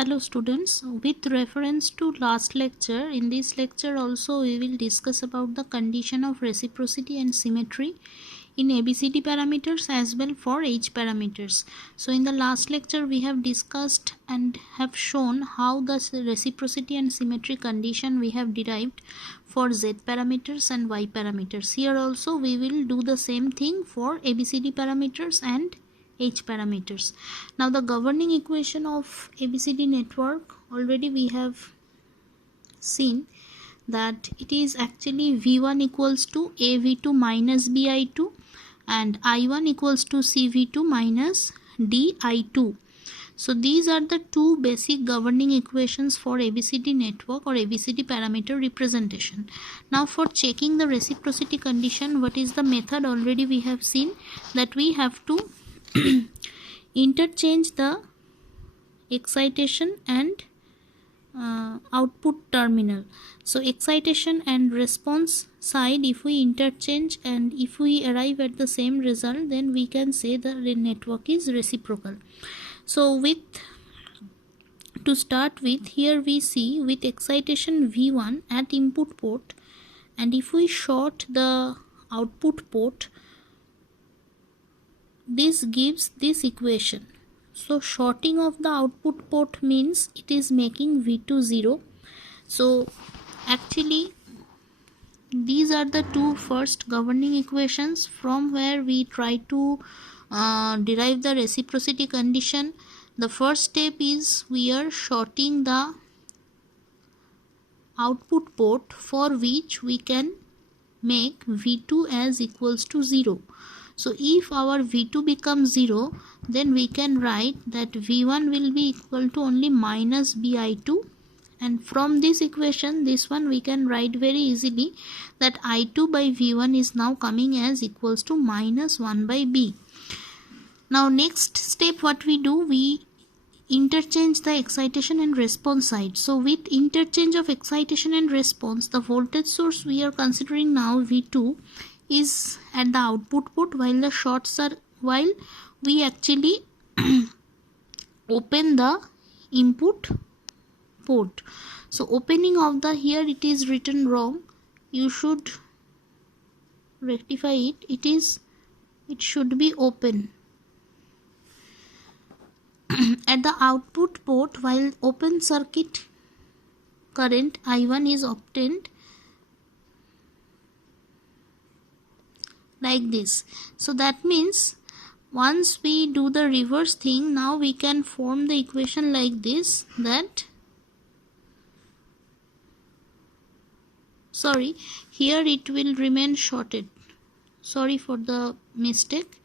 Hello students, with reference to last lecture, in this lecture also we will discuss about the condition of reciprocity and symmetry in ABCD parameters as well for H parameters. So in the last lecture we have discussed and have shown how the reciprocity and symmetry condition we have derived for Z parameters and Y parameters. Here also we will do the same thing for ABCD parameters and H parameters. Now the governing equation of ABCD network, already we have seen that it is actually V1 equals to AV2 minus BI2 and I1 equals to CV2 minus DI2. So these are the two basic governing equations for ABCD network or ABCD parameter representation. Now for checking the reciprocity condition, what is the method? Already we have seen that we have to interchange the excitation and output terminal. So excitation and response side, if we interchange and if we arrive at the same result, then we can say the network is reciprocal. So to start with, here we see with excitation V1 at input port, and if we short the output port, this gives this equation. So shorting of the output port means it is making V2 0. So actually these are the two first governing equations from where we try to derive the reciprocity condition. The first step is we are shorting the output port, for which we can make V2 as equals to 0. So if our V2 becomes 0, then we can write that V1 will be equal to only minus BI2, and from this equation, this one we can write very easily that I2 by V1 is now coming as equals to minus 1 by B. Now next step, what we do, we interchange the excitation and response side. So with interchange of excitation and response, the voltage source we are considering now, V2, is at the output port, while we actually open the input port. So opening of the, here it is written wrong, you should rectify it. It should be open at the output port, while open circuit current I1 is obtained like this. So that means once we do the reverse thing, now we can form the equation like this, that here it will remain shorted. Sorry for the mistake.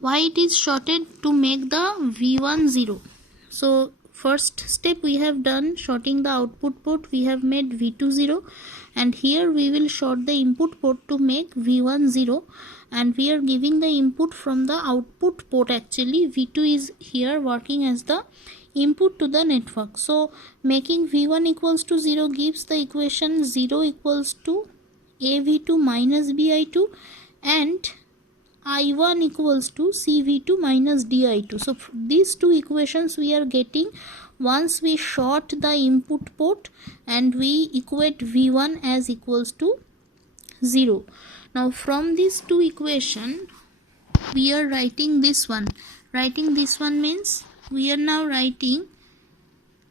Why it is shorted? To make the V1 0. So first step we have done, shorting the output port, we have made V2 0, and here we will short the input port to make V1 0, and we are giving the input from the output port. Actually V2 is here working as the input to the network. So making V1 equals to 0 gives the equation 0 equals to AV2 minus BI2 and I1 equals to CV2 minus DI2. So these two equations we are getting once we short the input port and we equate V1 as equals to 0. Now from these two equations we are writing this one. Writing this one means we are now writing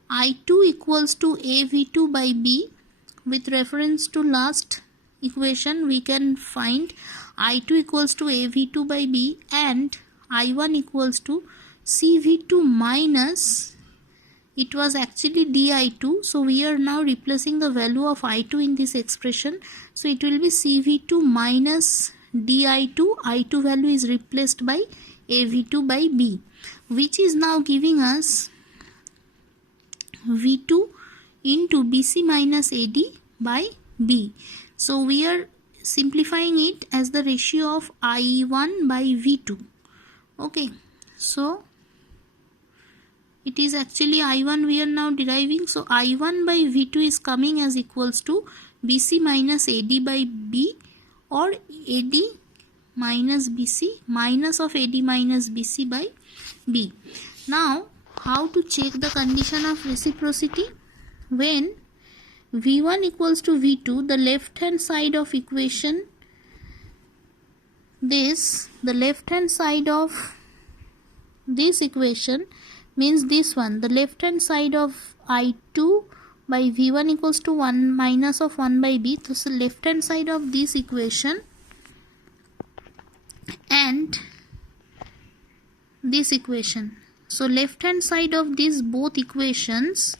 I2 equals to AV2 by B. With reference to last equation, we can find I2 equals to AV2 by B and I1 equals to CV2 minus, it was actually DI2. So we are now replacing the value of I2 in this expression. So it will be CV2 minus DI2. I2 value is replaced by AV2 by B, which is now giving us V2 into BC minus AD by B. So we are simplifying it as the ratio of I1 by V2. Okay, so it is actually I1 we are now deriving. So I1 by V2 is coming as equals to BC minus AD by B, or AD minus BC minus of AD minus BC by B. Now, how to check the condition of reciprocity? When V1 equals to V2, the left hand side of equation, the left hand side of this equation means this one, the left hand side of I2 by V1 equals to 1 minus of 1 by B. So left hand side of this equation and this equation. So left hand side of these both equations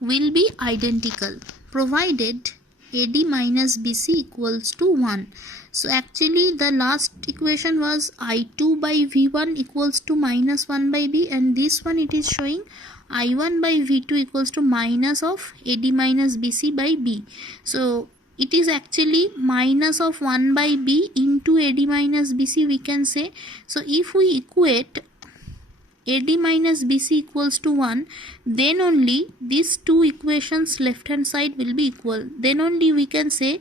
will be identical provided AD minus BC equals to 1. So actually the last equation was I2 by V1 equals to minus 1 by B, and this one it is showing I1 by V2 equals to minus of AD minus BC by B. So it is actually minus of 1 by B into AD minus BC, we can say. So if we equate AD minus BC equals to 1, then only these two equations left hand side will be equal. Then only we can say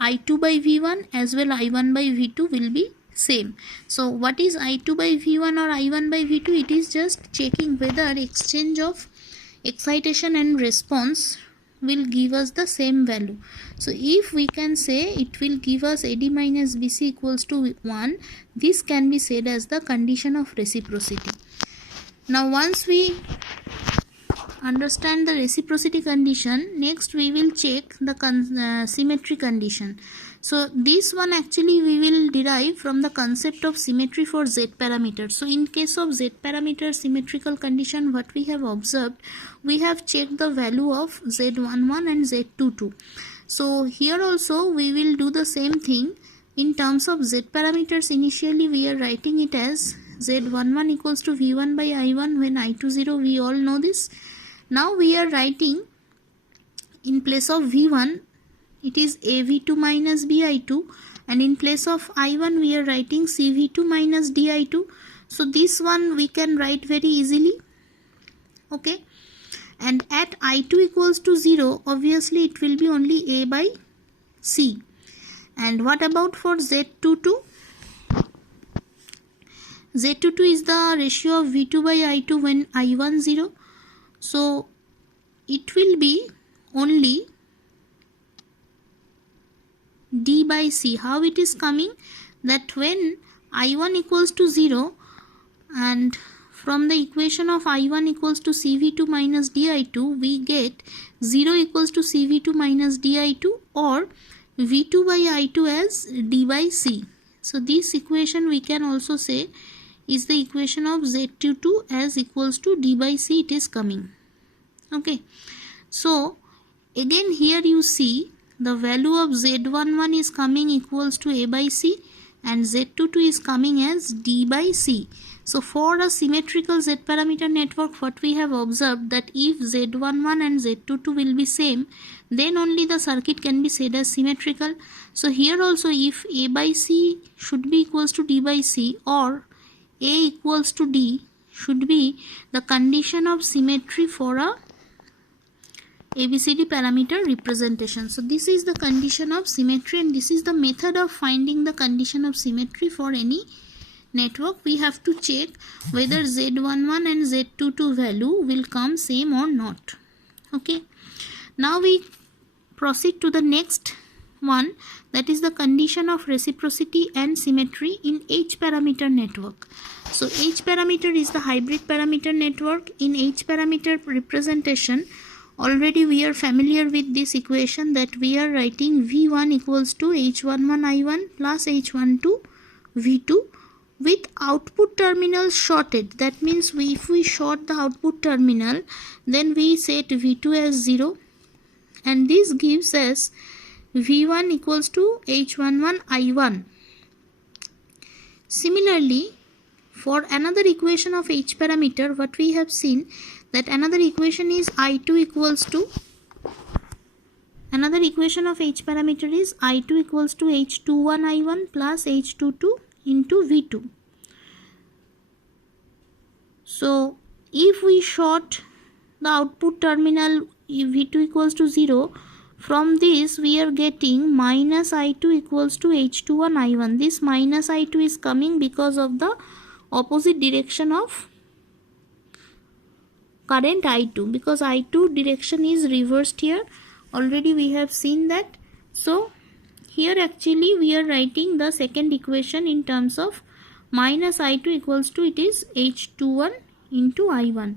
I2 by V1 as well I1 by V2 will be same. So what is I2 by V1 or I1 by V2? It is just checking whether exchange of excitation and response will give us the same value. So if we can say it will give us AD minus BC equals to 1, this can be said as the condition of reciprocity. Now once we understand the reciprocity condition, next we will check the symmetry condition. So this one actually we will derive from the concept of symmetry for Z parameters. So in case of Z parameter symmetrical condition, what we have observed, we have checked the value of Z11 and Z22. So here also we will do the same thing. In terms of Z parameters, initially we are writing it as Z11 equals to V1 by I1 when I2 0, we all know this. Now we are writing in place of V1 it is AV2 minus BI2, and in place of I1 we are writing CV2 minus DI2. So this one we can write very easily. Okay, and at I2 equals to 0, obviously it will be only A by C. And what about for Z22? Z22 is the ratio of V2 by I2 when I1 0. So it will be only D by C. How it is coming? That when I1 equals to 0 and from the equation of I1 equals to CV2 minus DI2, we get 0 equals to CV2 minus DI2 or V2 by I2 as D by C. So this equation we can also say is the equation of Z22 as equals to D by C, it is coming. Okay, so again here you see the value of Z11 is coming equals to A by C and Z22 is coming as D by C. So for a symmetrical Z parameter network, what we have observed that if Z11 and Z22 will be same, then only the circuit can be said as symmetrical. So here also if A by C should be equals to D by C or A equals to D should be the condition of symmetry for a ABCD parameter representation. So this is the condition of symmetry, and this is the method of finding the condition of symmetry for any network. We have to check whether Z11 and Z22 value will come same or not. Okay, now we proceed to the next one, that is the condition of reciprocity and symmetry in H parameter network. So H parameter is the hybrid parameter network. In H parameter representation, already we are familiar with this equation that we are writing V1 equals to H11 I1 plus H12 V2 with output terminal shorted. That means if we short the output terminal, then we set V2 as 0, and this gives us V1 equals to H11 I1. Similarly, for another equation of H parameter, what we have seen that another equation is I2 equals to, another equation of H parameter is I2 equals to H21 I1 plus H22 into V2. So if we short the output terminal V2 equals to 0, from this we are getting minus I2 equals to H21 I1. This minus I2 is coming because of the opposite direction of current I2, because I2 direction is reversed here. Already we have seen that. So here actually we are writing the second equation in terms of minus I2 equals to, it is H21 into I1.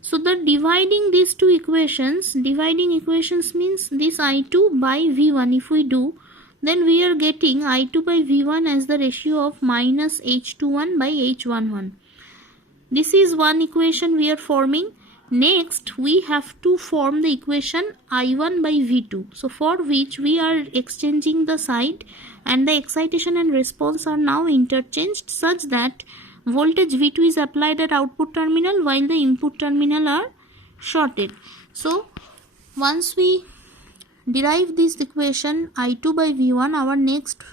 So the dividing these two equations, dividing equations means this I2 by V1 if we do, then we are getting I2 by V1 as the ratio of minus H21 by H11. This is one equation we are forming. Next we have to form the equation I1 by V2. So for which we are exchanging the side, and the excitation and response are now interchanged such that voltage V2 is applied at output terminal while the input terminal are shorted. So once we derive this equation I2 by V1, our next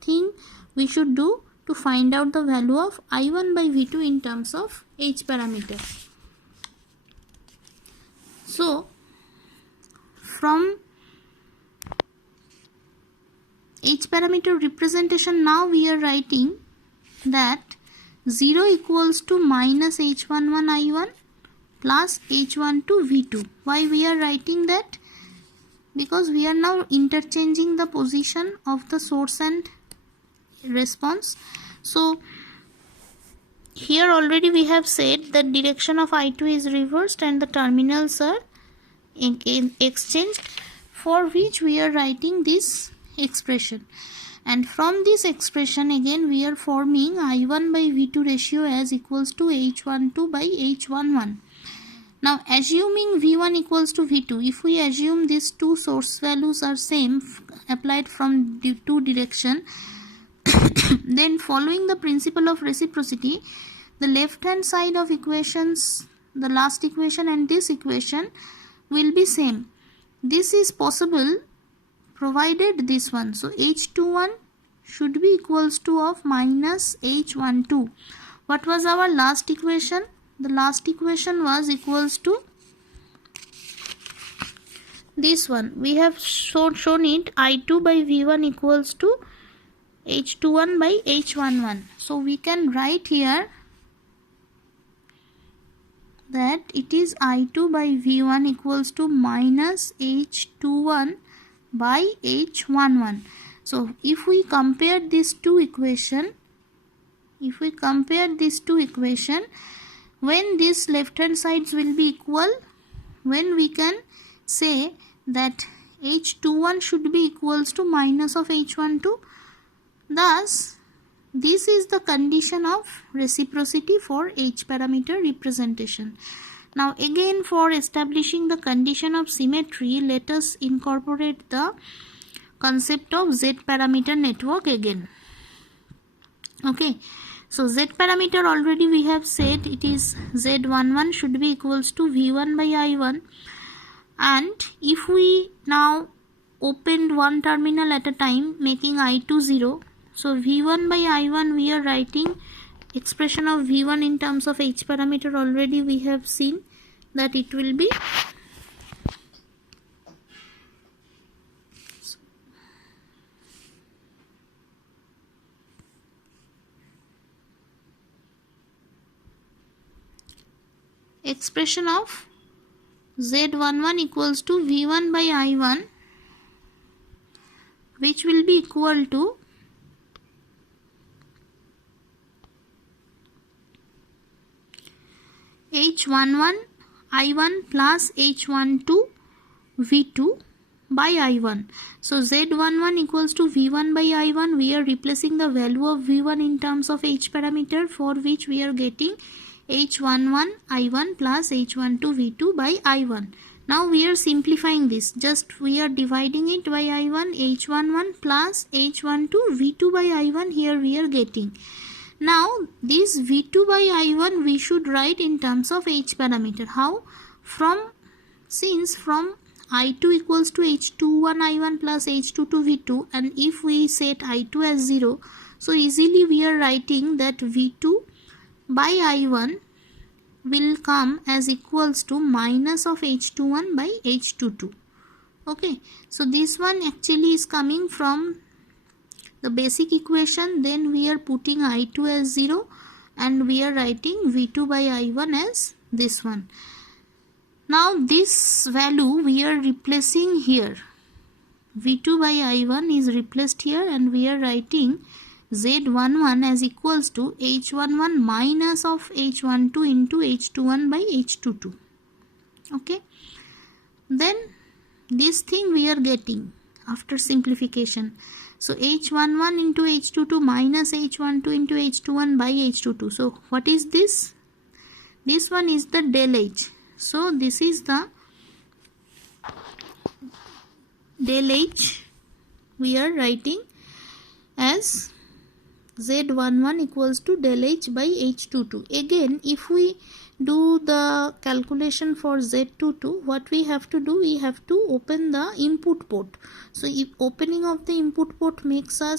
thing we should do to find out the value of I1 by V2 in terms of H parameter. So from H parameter representation, now we are writing that 0 equals to minus H11 I1 plus H12 V2. Why we are writing that? Because we are now interchanging the position of the source and response. So here already we have said that direction of I2 is reversed and the terminals are exchanged, for which we are writing this expression. And from this expression again we are forming I1 by V2 ratio as equals to H12 by H11. Now assuming V1 equals to V2, if we assume these two source values are same applied from the two direction, then following the principle of reciprocity, the left hand side of equations, the last equation and this equation will be same. This is possible provided this one. So H21 should be equals to of minus H12. What was our last equation? The last equation was equals to this one. We have shown it I2 by V1 equals to H21 by H11. So we can write here that it is I2 by V1 equals to minus H21 by H11. So if we compare these two equation, when these left hand sides will be equal, when we can say that H21 should be equals to minus of H12. Thus this is the condition of reciprocity for H parameter representation. Now again, for establishing the condition of symmetry, let us incorporate the concept of Z parameter network again. Okay, so Z parameter already we have said it is Z11 should be equals to V1 by I1, and if we now opened one terminal at a time making I2 0, so V1 by I1 we are writing expression of V1 in terms of H parameter. Already we have seen that it will be expression of Z11 equals to V1 by I1, which will be equal to H11 I1 plus H12 V2 by I1. So Z11 equals to V1 by I1. We are replacing the value of V1 in terms of H parameter, for which we are getting H11 I1 plus H12 V2 by I1. Now we are simplifying this. Just we are dividing it by I1. H11 plus H12 V2 by I1 here we are getting. Now this V2 by I1 we should write in terms of H parameter. How? Since from I2 equals to H21 I1 plus H22 V2, and if we set I2 as 0, so easily we are writing that V2 by I1 will come as equals to minus of H21 by H22. Okay, so this one actually is coming from the basic equation. Then we are putting I2 as 0 and we are writing V2 by I1 as this one. Now this value we are replacing here. V2 by I1 is replaced here and we are writing Z11 as equals to H11 minus of H12 into H21 by H22. Okay. Then this thing we are getting after simplification. So H11 into H22 minus H12 into H21 by H22. So what is this? This one is the del H. So this is the del H we are writing as Z11 equals to del H by H22. Again, if we do the calculation for Z22, what we have to do, we have to open the input port. So if opening of the input port makes the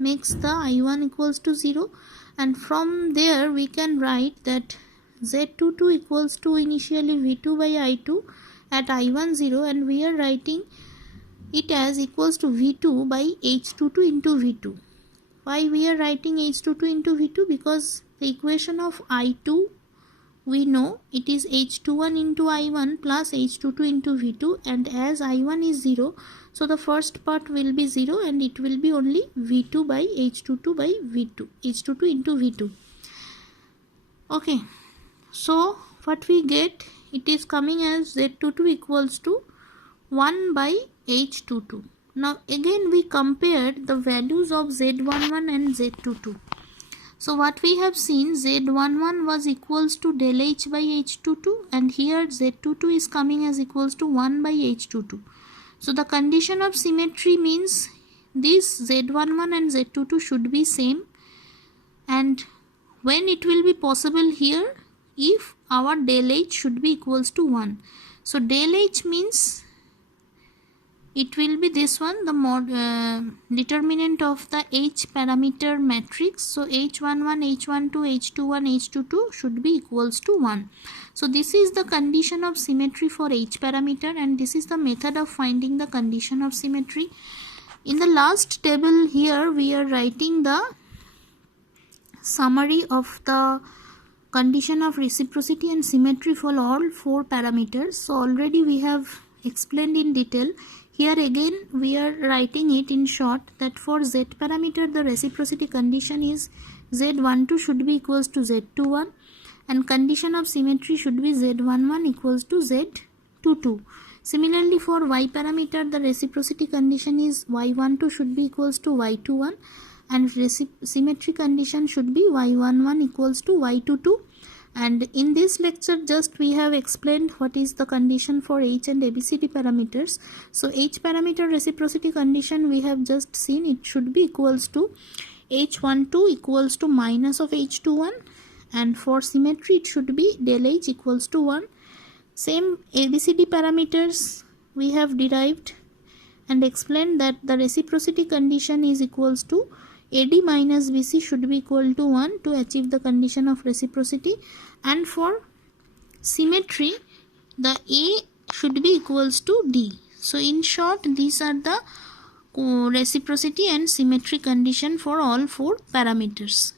I1 equals to 0, and from there we can write that Z22 equals to initially V2 by I2 at I1 0, and we are writing it as equals to V2 by H22 into V2. Why we are writing H22 into V2? Because the equation of I2 we know it is H21 into I1 plus H22 into V2, and as I1 is 0, so the first part will be 0 and it will be only V2 by H22 by V2, H22 into V2. Okay, so what we get, it is coming as Z22 equals to 1 by H22. Now again we compared the values of Z11 and Z22. So what we have seen, Z11 was equals to del H by H22, and here Z22 is coming as equals to 1 by H22. So the condition of symmetry means this Z11 and Z22 should be same, and when it will be possible here, if our del H should be equals to 1. So del H means it will be this one, the determinant of the H parameter matrix. So H11, H12, H21, H22 should be equals to 1. So this is the condition of symmetry for H parameter, and this is the method of finding the condition of symmetry. In the last table here we are writing the summary of the condition of reciprocity and symmetry for all 4 parameters. So already we have explained in detail. Here again we are writing it in short, that for Z parameter the reciprocity condition is Z12 should be equals to Z21, and condition of symmetry should be Z11 equals to Z22. Similarly for Y parameter the reciprocity condition is Y12 should be equals to Y21, and symmetry condition should be Y11 equals to Y22. And in this lecture just we have explained what is the condition for H and ABCD parameters. So H parameter reciprocity condition we have just seen, it should be equals to H12 equals to minus of H21, and for symmetry it should be del H equals to 1. Same ABCD parameters we have derived and explained that the reciprocity condition is equals to AD minus BC should be equal to 1 to achieve the condition of reciprocity, and for symmetry the A should be equals to D. So in short, these are the reciprocity and symmetry condition for all 4 parameters.